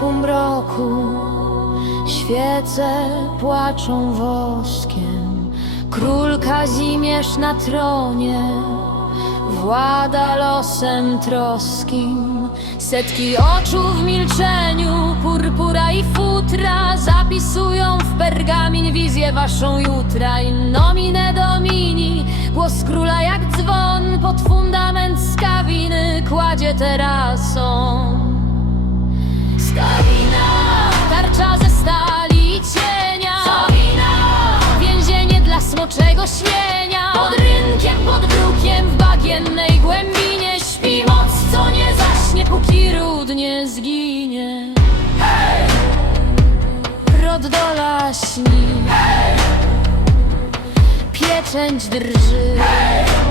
półmroku Świece płaczą woskiem. Król Kazimierz na tronie. Włada losem troskim. Setki oczu w milczeniu. Purpura i futra Zapisują w pergamin wizję waszą jutra. In nomine domini. Głos króla jak dzwon. Pod fundament skawiny Kładzie terasą Skawina, tarcza ze stali cienia. Skawina, więzienie dla smoczego śnienia Pod rynkiem, pod brukiem, w bagiennej głębinie Śpi. Moc, co nie zaśnie, póki ród nie zginie. Rod dola śni Pieczęć drży. Lecz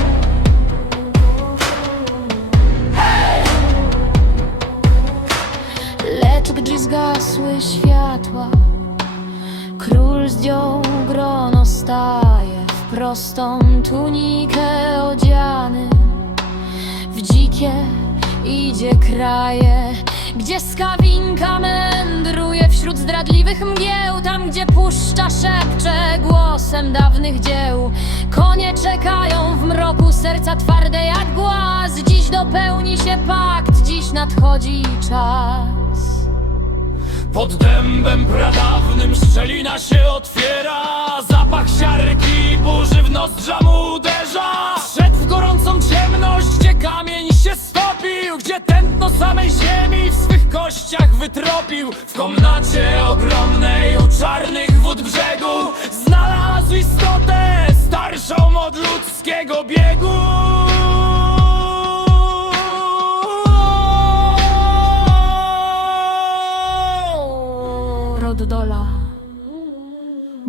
gdy zgasły światła Król zdjął grono staje W prostą tunikę odziany. W dzikie idzie kraje Gdzie skawinka mędruje Wśród zdradliwych mgieł. Tam gdzie puszcza szepcze Głosem dawnych dzieł. Konie czekają w mroku Serca twarde jak głaz. Dziś dopełni się pakt Dziś nadchodzi czas Pod dębem pradawnym szczelina się otwiera. Zapach siarki burzy w nozdrza mu uderza. Szedł w gorącą ciemność, gdzie kamień się stopił. Gdzie tętno samej ziemi w swych kościach wytropił. W komnacie ogromnej u czarnych wód brzegu Znalazł istotę starszą od ludzkiego biegu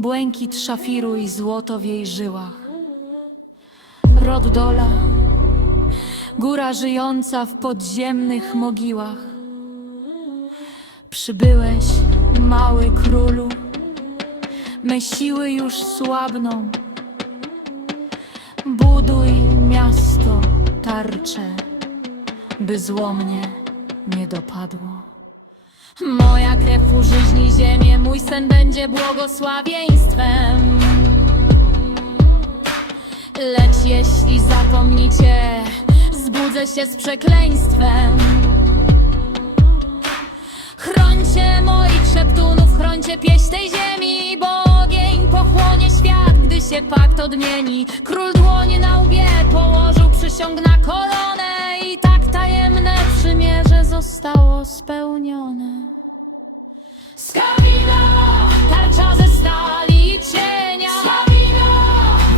Błękit szafiru i złoto w jej żyłach. Rod dola Góra żyjąca w podziemnych mogiłach. Przybyłeś, mały królu Me siły już słabną. Buduj miasto, tarcze By zło mnie nie dopadło Moja krew użyźni ziemię, mój sen będzie błogosławieństwem. Lecz jeśli zapomnicie, zbudzę się z przekleństwem. Chrońcie moich szeptunów, chrońcie pieśń tej ziemi, bo ogień pochłonie świat, gdy się pakt odmieni. Król dłonie na łbie położył przysiąg na koronę i tak tajemne przymierze zostało spełnione. Skawina, tarcza ze stali i cienia. Skawina,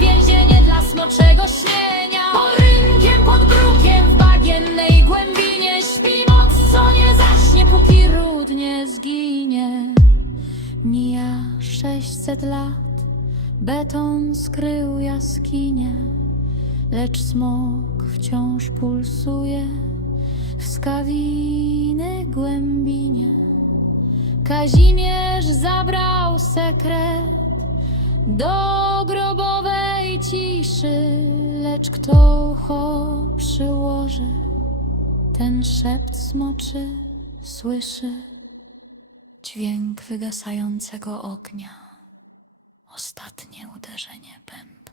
więzienie dla smoczego śnienia. Pod rynkiem, pod brukiem, w bagiennej głębinie. Śpi moc, co nie zaśnie, póki ród nie zginie. Mija sześćset lat, beton skrył jaskinie. Lecz smok wciąż pulsuje w skawiny głębinie Kazimierz zabrał sekret do grobowej ciszy, lecz kto ucho przyłoży, ten szept smoczy słyszy dźwięk wygasającego ognia, ostatnie uderzenie bębna.